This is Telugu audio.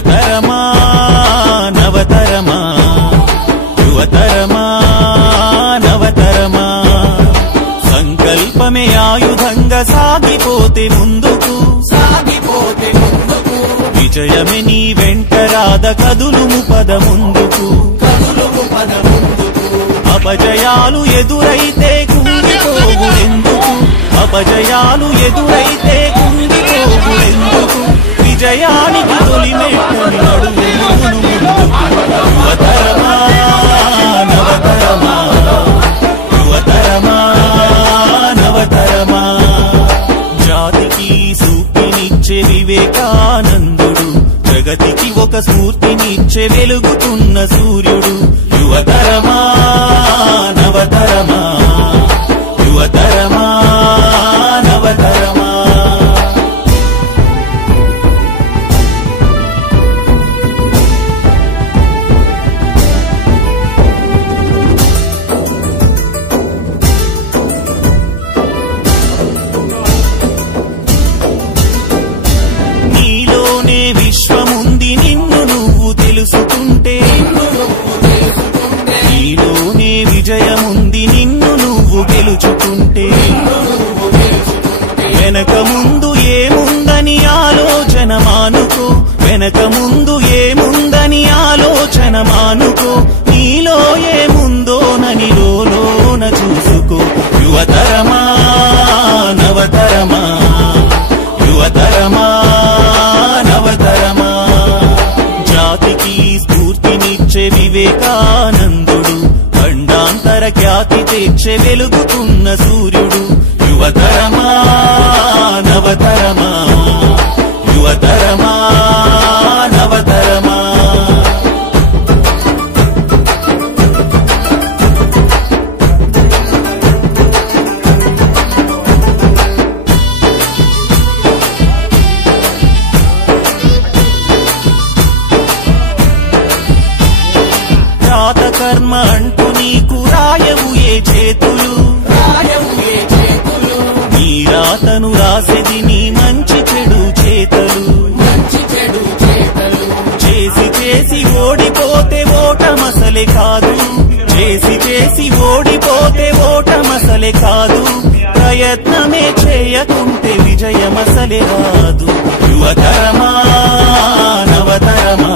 యువతరమా నవతరమా యువతరమా నవతరమా సంకల్పమే ఆయుధంగా సాగిపోతే ముందుకు విజయమే నీ వెంట రాద కదులుము పద ముందుకు అపజయాలు ఎదురైతే కుంగిపోవు ఎందుకు అపజయాలు ఎదురైతే కుంగిపోవు ఎందుకు విజయానికి తొలి మెట్టుని నడువును యువతరమా నవతరమా యువతరమా నవతరమా జాతికి సూక్తినిచ్చే వివేకానందుడు జగతికి ఒక స్ఫూర్తినిచ్చే వెలుగుతున్న సూర్యుడు యువతరమా నవతరమా యువతరమా నవతరమా నీలోనే విశ్వముంది నిన్ను నువ్వు తెలుసుకుంటే నీలోనే విజయముంది నిన్ను నువ్వు గెలుచుకుంటే వెనక ముందు ఏముందని ఆలోచన మానుకో వెనక ముందు ఏముందని ఆలోచన మానుకో నీలో ఏముందోనని లోన చూసుకో యువతరమా నవతరమా యువతరమా నవతరమా జాతికి స్ఫూర్తినిచ్చే వివేకానందుడు ఖండాంతర ఖ్యాతి తెచ్చే వెలుగుతున్న సూర్యుడు యువతరమా నవతరమా యువతరమా నవతరమా కర్మ అంటూ నీకు రాయవు ఏ చేతులు నీ రాతను రాసేది నీ మంచి చెడు చేతలు చేసి చేసి ఓడిపోతే ఓటమసలే కాదు చేసి చేసి ఓడిపోతే ఓటమసలే కాదు ప్రయత్నమే చేయకుంటే విజయమసలే రాదు యువతరమా నవతరమా